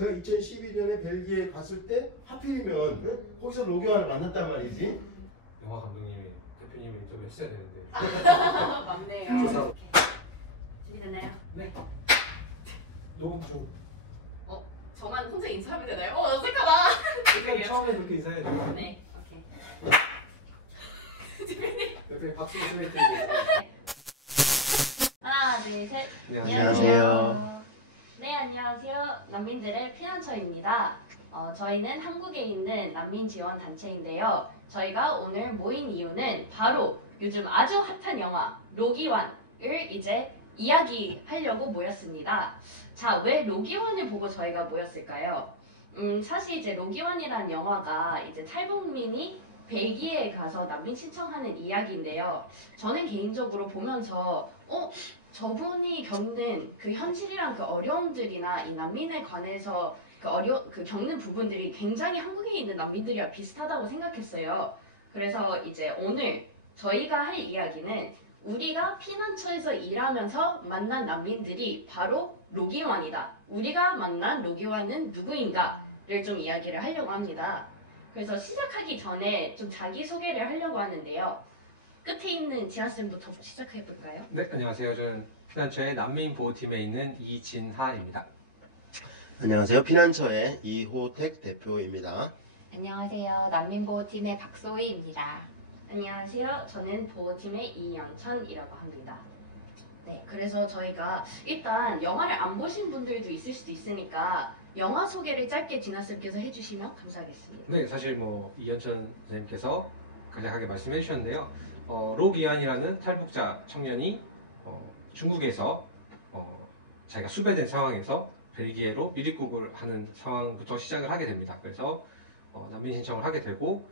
제가 2012년에 벨기에 갔을 때 하필이면 거기서 로기완을 만났단 말이지. 영화 감독님이 대표님이 좀 했어야 되는데. 맞네요. 준비됐나요? 네. 너무 좀. 저만 혼자 인사하면 되나요? 어색하다. 일단 처음에 그렇게 인사해야 돼요. 네, 오케이. 대표님 박수 좀 해주세요. 하나, 둘, 셋. 안녕하세요. 네, 안녕하세요. 난민들의 피난처입니다. 저희는 한국에 있는 난민 지원 단체인데요. 저희가 오늘 모인 이유는 바로 요즘 아주 핫한 영화 로기완을 이제 이야기하려고 모였습니다. 자, 왜 로기완을 보고 저희가 모였을까요? 사실 이제 로기완이라는 영화가 이제 탈북민이 벨기에에 가서 난민 신청하는 이야기인데요. 저는 개인적으로 보면서 저분이 겪는 그 현실이랑 그 어려움들이나 이 난민에 관해서 그 겪는 부분들이 굉장히 한국에 있는 난민들이랑 비슷하다고 생각했어요. 그래서 이제 오늘 저희가 할 이야기는 우리가 피난처에서 일하면서 만난 난민들이 바로 로기완이다. 우리가 만난 로기완은 누구인가를 좀 이야기를 하려고 합니다. 그래서 시작하기 전에 좀 자기소개를 하려고 하는데요. 끝에 있는 지한쌤부터 시작해볼까요? 네, 안녕하세요. 저는 피난처의 난민보호팀에 있는 이진하입니다. 안녕하세요. 피난처의 이호택 대표입니다. 안녕하세요. 난민보호팀의 박소희입니다. 안녕하세요. 저는 보호팀의 이영천이라고 합니다. 네, 그래서 저희가 일단 영화를 안 보신 분들도 있을 수도 있으니까 영화 소개를 짧게 진아쌤께서 해주시면 감사하겠습니다. 네, 사실 뭐 이현천 선생님께서 간략하게 말씀해 주셨는데요. 로기안이라는 탈북자 청년이 중국에서 자기가 수배된 상황에서 벨기에로 미립국을 하는 상황부터 시작을 하게 됩니다. 그래서 난민 신청을 하게 되고,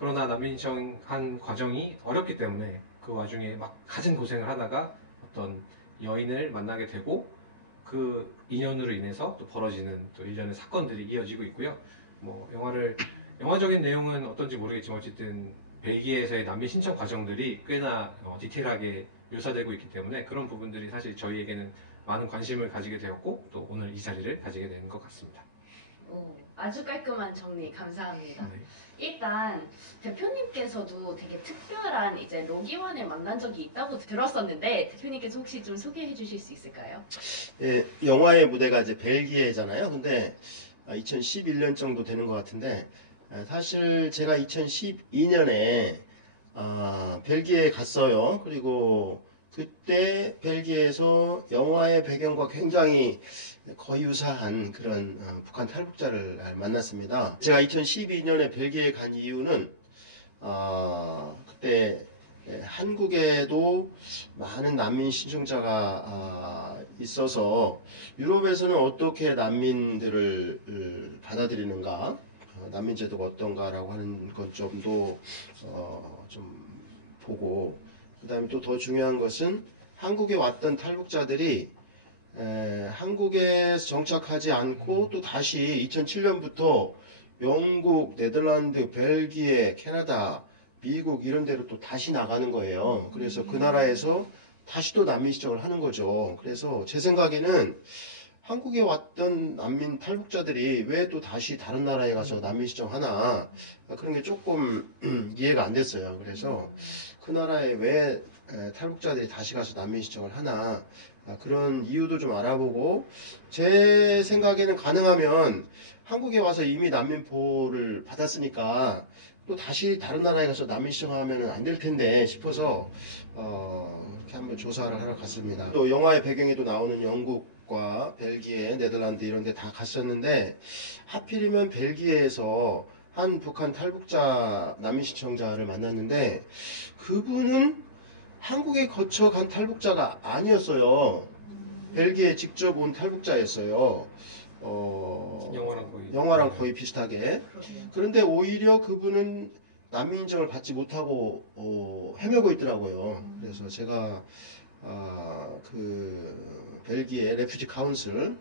그러나 난민 신청한 과정이 어렵기 때문에 그 와중에 막 갖은 고생을 하다가 어떤 여인을 만나게 되고, 그 인연으로 인해서 또 벌어지는 또 일련의 사건들이 이어지고 있고요. 뭐 영화적인 내용은 어떤지 모르겠지만 어쨌든 벨기에에서의 난민 신청 과정들이 꽤나 디테일하게 묘사되고 있기 때문에 그런 부분들이 사실 저희에게는 많은 관심을 가지게 되었고 또 오늘 이 자리를 가지게 된 것 같습니다. 아주 깔끔한 정리 감사합니다. 네. 일단 대표님께서도 되게 특별한 이제 로기완을 만난 적이 있다고 들었었는데 대표님께서 혹시 좀 소개해 주실 수 있을까요? 예, 영화의 무대가 이제 벨기에잖아요. 근데 2011년 정도 되는 것 같은데 사실 제가 2012년에 벨기에에 갔어요. 그리고 그때 벨기에에서 영화의 배경과 굉장히 거의 유사한 그런 북한 탈북자를 만났습니다. 제가 2012년에 벨기에에 간 이유는 그때 한국에도 많은 난민 신청자가 있어서 유럽에서는 어떻게 난민들을 받아들이는가, 난민 제도가 어떤가라고 하는 것 좀도 좀 보고, 그 다음에 또 더 중요한 것은 한국에 왔던 탈북자들이 한국에 정착하지 않고 또 다시 2007년부터 영국, 네덜란드, 벨기에, 캐나다, 미국 이런 데로 또 다시 나가는 거예요. 그래서 그 나라에서 다시 또 난민 신청을 하는 거죠. 그래서 제 생각에는 한국에 왔던 난민 탈북자들이 왜 또 다시 다른 나라에 가서 난민 신청하나, 그런 게 조금 이해가 안 됐어요. 그래서 그 나라에 왜 탈북자들이 다시 가서 난민 신청을 하나, 그런 이유도 좀 알아보고, 제 생각에는 가능하면 한국에 와서 이미 난민 보호를 받았으니까 또 다시 다른 나라에 가서 난민 신청하면 안 될 텐데 싶어서 이렇게 한번 조사를 하러 갔습니다. 또 영화의 배경에도 나오는 영국과 벨기에, 네덜란드 이런 데 다 갔었는데 하필이면 벨기에에서 한 북한 탈북자 난민 신청자를 만났는데 그분은 한국에 거쳐 간 탈북자가 아니었어요. 벨기에 직접 온 탈북자였어요. 영화랑 거의 비슷하게. 그런데 오히려 그분은 난민 인정을 받지 못하고 헤매고 있더라고요. 그래서 제가 그 벨기에 레퓨지 카운슬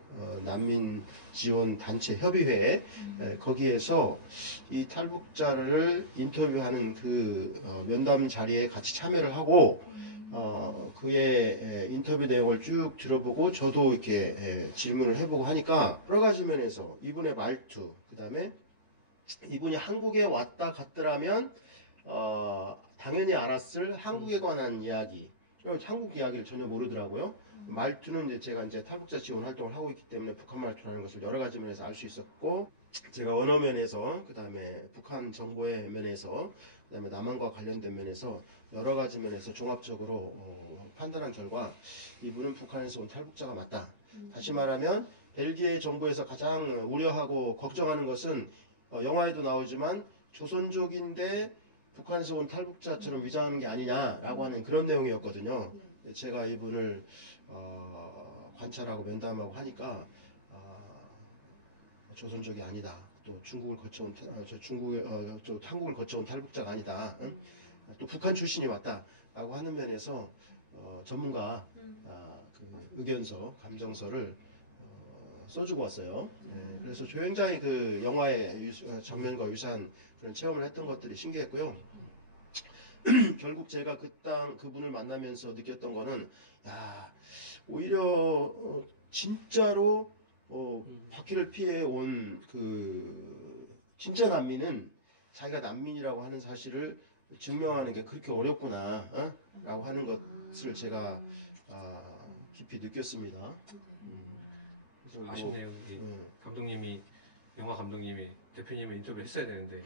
난민 지원 단체 협의회 거기에서 이 탈북자를 인터뷰하는 그 면담 자리에 같이 참여를 하고 그의 인터뷰 내용을 쭉 들어보고 저도 이렇게 질문을 해보고 하니까 여러 가지 면에서 이분의 말투, 그 다음에 이분이 한국에 왔다 갔더라면 당연히 알았을 한국에 관한 이야기, 한국 이야기를 전혀 모르더라고요. 말투는 이제 제가 이제 탈북자 지원 활동을 하고 있기 때문에 북한 말투라는 것을 여러 가지 면에서 알 수 있었고, 제가 언어 면에서, 그 다음에 북한 정보의 면에서, 그 다음에 남한과 관련된 면에서 여러 가지 면에서 종합적으로 판단한 결과 이분은 북한에서 온 탈북자가 맞다. 다시 말하면 벨기에 정부에서 가장 우려하고 걱정하는 것은 영화에도 나오지만 조선족인데 북한에서 온 탈북자처럼 위장하는 게 아니냐라고 하는 그런 내용이었거든요. 제가 이분을 관찰하고 면담하고 하니까 조선족이 아니다. 또 중국을 거쳐온 또 한국을 거쳐온 탈북자가 아니다. 응? 또 북한 출신이 왔다라고 하는 면에서 전문가 그 의견서, 감정서를 써주고 왔어요. 그래서 굉장히 그 영화의 장면과 유사한 그런 체험을 했던 것들이 신기했고요. 결국 제가 그분을 만나면서 느꼈던 거는, 야, 오히려 진짜로 바퀴를 피해 온 그 진짜 난민은 자기가 난민이라고 하는 사실을 증명하는 게 그렇게 어렵구나, 라고 하는 것을 제가 깊이 느꼈습니다. 그래서 아쉽네요. 감독님이, 영화 감독님이 대표님을 인터뷰했어야 되는데.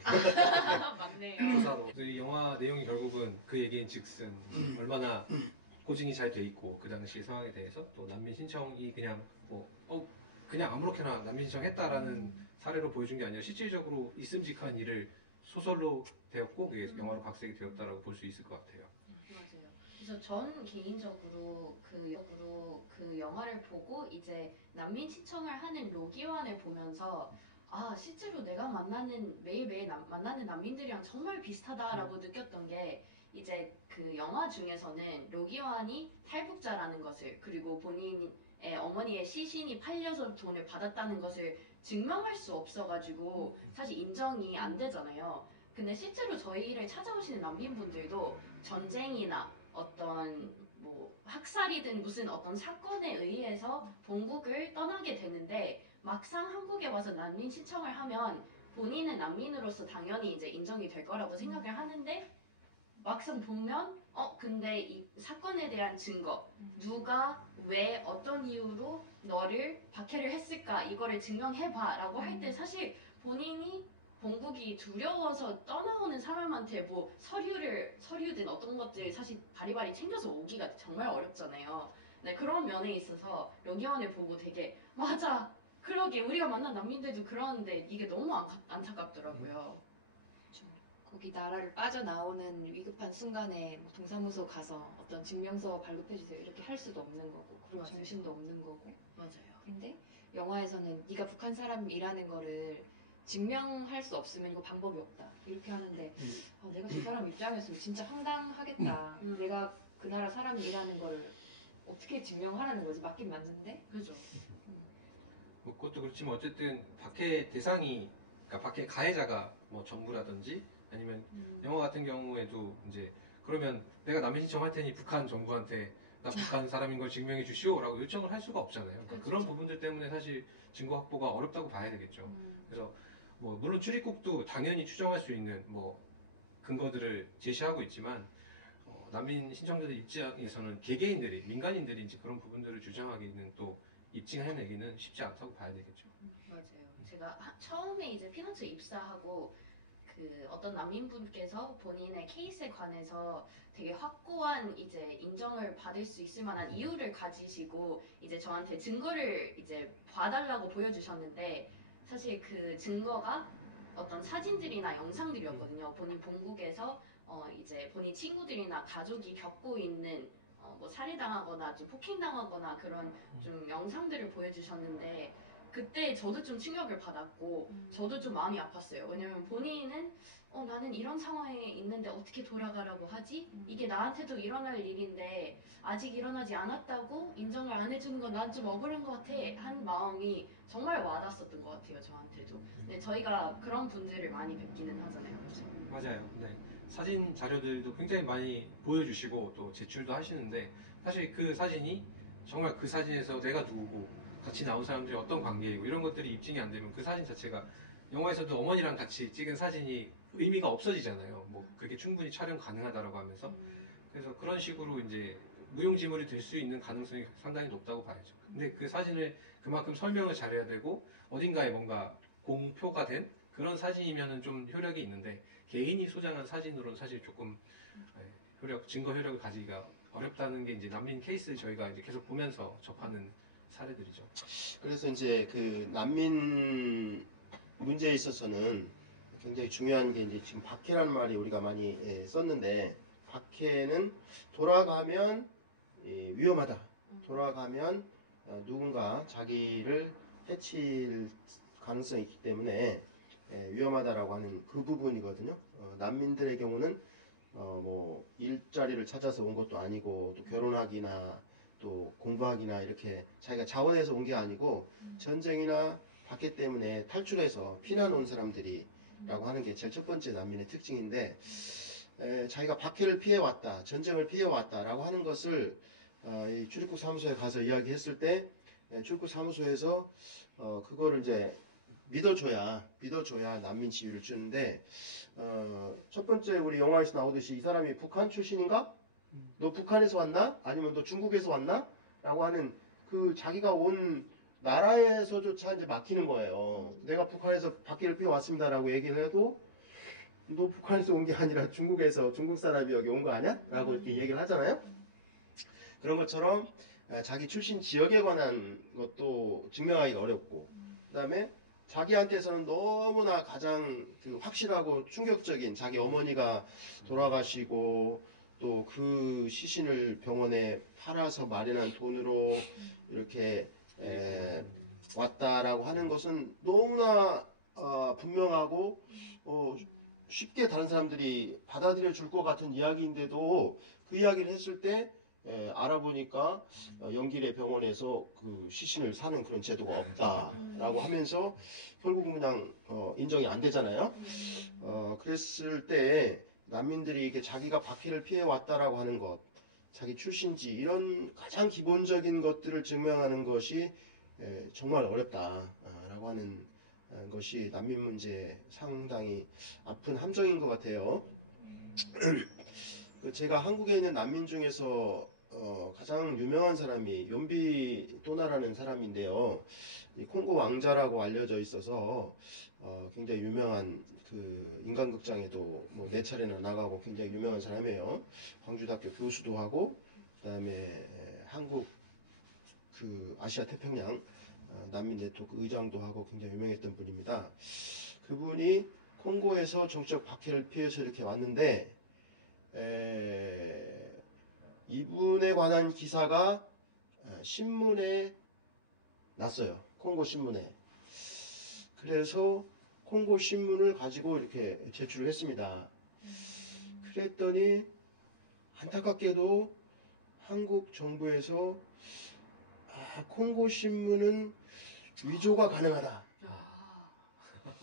맞네요. 조사도. 이 영화 내용이 결국은 그 얘기인 즉슨 얼마나 고증이 잘 돼 있고 그 당시 상황에 대해서 또 난민 신청이 그냥 그냥 아무렇게나 난민 신청했다라는 사례로 보여준 게 아니라 실질적으로 있음직한 일을 소설로 되었고 그게 영화로 각색이 되었다라고 볼 수 있을 것 같아요. 맞아요. 그래서 전 개인적으로 그 영화를 보고 이제 난민 신청을 하는 로기환을 보면서 실제로 내가 매일매일 만나는 난민들이랑 정말 비슷하다라고 느꼈던 게 이제 그 영화 중에서는 로기환이 탈북자라는 것을 그리고 본인의 어머니의 시신이 팔려서 돈을 받았다는 것을 증명할 수 없어가지고 사실 인정이 안 되잖아요. 근데 실제로 저희를 찾아오시는 난민분들도 전쟁이나 어떤 학살이든 무슨 어떤 사건에 의해서 본국을 떠나게 되는데 막상 한국에 와서 난민 신청을 하면 본인은 난민으로서 당연히 이제 인정이 될 거라고 생각을 하는데 막상 보면 근데 이 사건에 대한 증거 누가 왜 어떤 이유로 너를 박해를 했을까 이거를 증명해봐 라고 할 때 사실 본인이 본국이 두려워서 떠나오는 사람한테 서류든 어떤 것들 사실 바리바리 챙겨서 오기가 정말 어렵잖아요. 네, 그런 면에 있어서 로기환을 보고 되게 맞아 그러게 우리가 만난 난민들도 그러는데 이게 너무 안타깝더라고요. 거기 나라를 빠져나오는 위급한 순간에 동사무소 가서 어떤 증명서 발급해주세요 이렇게 할 수도 없는 거고 그런 맞아요. 정신도 없는 거고 맞아요. 근데 영화에서는 네가 북한 사람이라는 거를 증명할 수 없으면 이거 방법이 없다 이렇게 하는데 내가 저 사람 입장이었으면 진짜 황당하겠다. 내가 그 나라 사람이라는 거를 어떻게 증명하라는 거지? 맞긴 맞는데 그죠. 그것도 그렇지만 어쨌든 박해 대상이 그러니까 박해 가해자가 뭐 정부라든지 아니면 영화 같은 경우에도 이제 그러면 내가 난민 신청할 테니 북한 정부한테 나 북한 사람인 걸 증명해 주시오라고 요청을 할 수가 없잖아요. 그러니까 그런 부분들 때문에 사실 증거 확보가 어렵다고 봐야 되겠죠. 그래서 물론 출입국도 당연히 추정할 수 있는 근거들을 제시하고 있지만 난민 신청자들 입장에서는 개개인들이 민간인들이 이제 그런 부분들을 주장하기는 또 입증해내기는 쉽지 않다고 봐야 되겠죠. 맞아요. 제가 처음에 이제 피난처 입사하고 그 어떤 난민분께서 본인의 케이스에 관해서 되게 확고한 이제 인정을 받을 수 있을 만한 이유를 가지시고 이제 저한테 증거를 이제 봐달라고 보여주셨는데 사실 그 증거가 어떤 사진들이나 영상들이었거든요. 본인 본국에서 이제 본인 친구들이나 가족이 겪고 있는 살해당하거나 좀 폭행당하거나 그런 좀 영상들을 보여주셨는데 그때 저도 좀 충격을 받았고 저도 좀 마음이 아팠어요. 왜냐면 본인은 나는 이런 상황에 있는데 어떻게 돌아가라고 하지? 이게 나한테도 일어날 일인데 아직 일어나지 않았다고 인정을 안 해주는 건 난 좀 억울한 것 같아 한 마음이 정말 와닿았었던 것 같아요. 저한테도. 네, 저희가 그런 분들을 많이 뵙기는 하잖아요. 그렇죠? 맞아요. 네. 사진 자료들도 굉장히 많이 보여주시고 또 제출도 하시는데 사실 그 사진이 정말 그 사진에서 내가 누구고 같이 나온 사람들이 어떤 관계이고 이런 것들이 입증이 안 되면 그 사진 자체가 영화에서도 어머니랑 같이 찍은 사진이 의미가 없어지잖아요. 뭐 그게 충분히 촬영 가능하다라고 하면서 그래서 그런 식으로 이제 무용지물이 될 수 있는 가능성이 상당히 높다고 봐야죠. 근데 그 사진을 그만큼 설명을 잘해야 되고 어딘가에 뭔가 공표가 된 그런 사진이면은 좀 효력이 있는데 개인이 소장한 사진으로는 사실 조금 증거 효력을 가지기가 어렵다는 게 이제 난민 케이스를 저희가 이제 계속 보면서 접하는 사례들이죠. 그래서 이제 그 난민 문제에 있어서는 굉장히 중요한 게 이제 지금 박해라는 말이 우리가 많이 썼는데 박해는 돌아가면 위험하다. 돌아가면 누군가 자기를 해칠 가능성이 있기 때문에 위험하다라고 하는 그 부분이거든요. 난민들의 경우는 뭐 일자리를 찾아서 온 것도 아니고 또 결혼하기나 또 공부하기나 이렇게 자기가 자원해서 온 게 아니고 전쟁이나 박해 때문에 탈출해서 피난 온 사람들이라고 하는 게 제일 첫 번째 난민의 특징인데 자기가 박해를 피해왔다, 전쟁을 피해왔다라고 하는 것을 이 출입국 사무소에 가서 이야기했을 때 출입국 사무소에서 그거를 이제 믿어줘야 난민 지위를 주는데 첫 번째 우리 영화에서 나오듯이 이 사람이 북한 출신인가? 너 북한에서 왔나? 아니면 너 중국에서 왔나? 라고 하는 그 자기가 온 나라에서조차 이제 막히는 거예요. 내가 북한에서 박해를 피해 왔습니다라고 얘기를 해도 너 북한에서 온 게 아니라 중국에서 중국 사람이 여기 온 거 아니야? 라고 이렇게 얘기를 하잖아요. 그런 것처럼 자기 출신 지역에 관한 것도 증명하기가 어렵고 그 다음에 자기한테서는 너무나 가장 그 확실하고 충격적인 자기 어머니가 돌아가시고 또 그 시신을 병원에 팔아서 마련한 돈으로 이렇게 왔다라고 하는 것은 너무나 분명하고 쉽게 다른 사람들이 받아들여 줄 것 같은 이야기인데도 그 이야기를 했을 때 알아보니까 영길의 병원에서 그 시신을 사는 그런 제도가 없다라고 하면서 결국은 그냥 인정이 안 되잖아요. 그랬을 때 난민들이 이렇게 자기가 박해를 피해 왔다라고 하는 것, 자기 출신지 이런 가장 기본적인 것들을 증명하는 것이 정말 어렵다라고 하는 것이 난민 문제에 상당히 아픈 함정인 것 같아요. 제가 한국에 있는 난민 중에서 가장 유명한 사람이 연비 또나라는 사람인데요. 이 콩고 왕자라고 알려져 있어서 굉장히 유명한 그 인간극장에도 뭐 4차례나 나가고 굉장히 유명한 사람이에요. 광주대학교 교수도 하고 그다음에 한국 그 아시아 태평양 난민 네트워크 의장도 하고 굉장히 유명했던 분입니다. 그분이 콩고에서 정치적 박해를 피해서 이렇게 왔는데 이분에 관한 기사가 신문에 났어요. 콩고 신문에. 그래서 콩고 신문을 가지고 이렇게 제출을 했습니다. 그랬더니 안타깝게도 한국 정부에서 콩고 신문은 위조가 가능하다.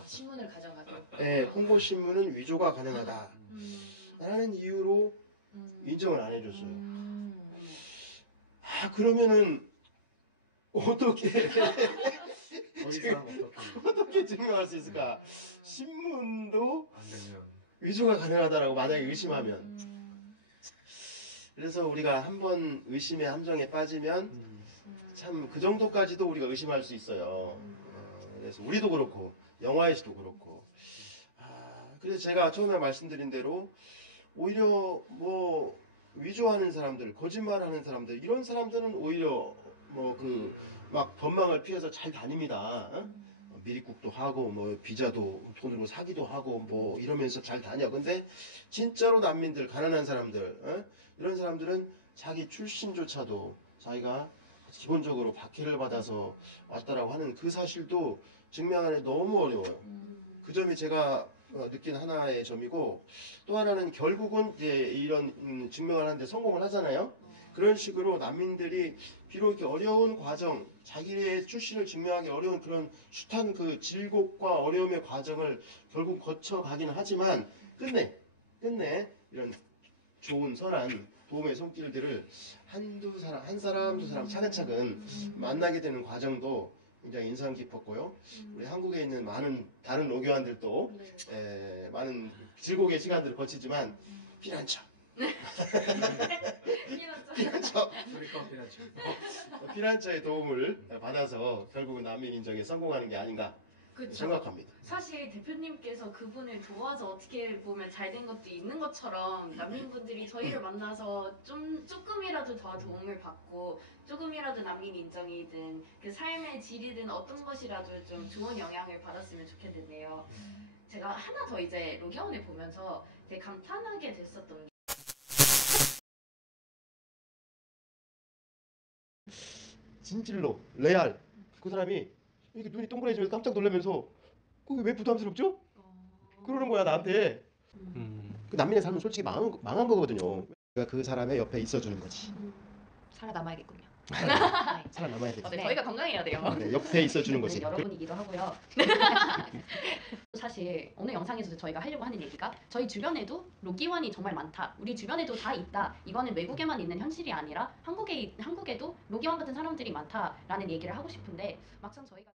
신문을 가져가서. 네, 콩고 신문은 위조가 가능하다. 라는 이유로 인정을 안 해줬어요. 그러면은 어떻게 더 이상 어떻게 증명할 수 있을까? 신문도 안 되면 위조가 가능하다라고 만약에 의심하면. 그래서 우리가 한번 의심의 함정에 빠지면 참 그 정도까지도 우리가 의심할 수 있어요. 그래서 우리도 그렇고 영화에서도 그렇고. 그래서 제가 처음에 말씀드린 대로 오히려 뭐 위조하는 사람들, 거짓말하는 사람들 이런 사람들은 오히려 뭐 그 막 법망을 피해서 잘 다닙니다. 미리국도 하고 뭐 비자도 돈으로 사기도 하고 뭐 이러면서 잘 다녀. 근데 진짜로 난민들, 가난한 사람들 이런 사람들은 자기 출신조차도 자기가 기본적으로 박해를 받아서 왔다라고 하는 그 사실도 증명하기 너무 어려워요. 그 점이 제가 느낀 하나의 점이고, 또 하나는 결국은 이제 이런 증명을 하는데 성공을 하잖아요. 그런 식으로 난민들이 비록 이렇게 어려운 과정, 자기의 출신을 증명하기 어려운 그런 숱한 그 질곡과 어려움의 과정을 결국 거쳐가기는 하지만 끝내 이런 좋은 선한 도움의 손길들을 한 사람 두 사람 차근차근 만나게 되는 과정도 굉장히 인상 깊었고요. 우리 한국에 있는 많은 다른 로교환들도 많은 질곡의 시간들을 거치지만 피난처 피난처의 도움을 받아서 결국은 난민 인정에 성공하는 게 아닌가 그쵸. 생각합니다. 사실 대표님께서 그분을 도와서 어떻게 보면 잘 된 것도 있는 것처럼 난민분들이 저희를 만나서 조금이라도 더 도움을 받고 조금이라도 난민 인정이든 그 삶의 질이든 어떤 것이라도 좀 좋은 영향을 받았으면 좋겠는데요. 제가 하나 더 이제 로기원을 보면서 되게 감탄하게 됐었던 게 진실로 레알 그 사람이 이렇게 눈이 동그래지면서 깜짝 놀라면서 그게 왜 부담스럽죠? 그러는 거야 나한테. 그 난민의 삶은 솔직히 망한 거거든요. 내가 그 사람의 옆에 있어주는 거지. 살아남아야겠군요. 살아남아야 돼. 네, 저희가 건강해야 돼요. 네, 옆에 있어주는 거지. 여러분이기도 하고요. 사실 오늘 영상에서 저희가 하려고 하는 얘기가 저희 주변에도 로기원이 정말 많다. 우리 주변에도 다 있다. 이거는 외국에만 있는 현실이 아니라 한국에도 로기원 같은 사람들이 많다라는 얘기를 하고 싶은데 막상 저희가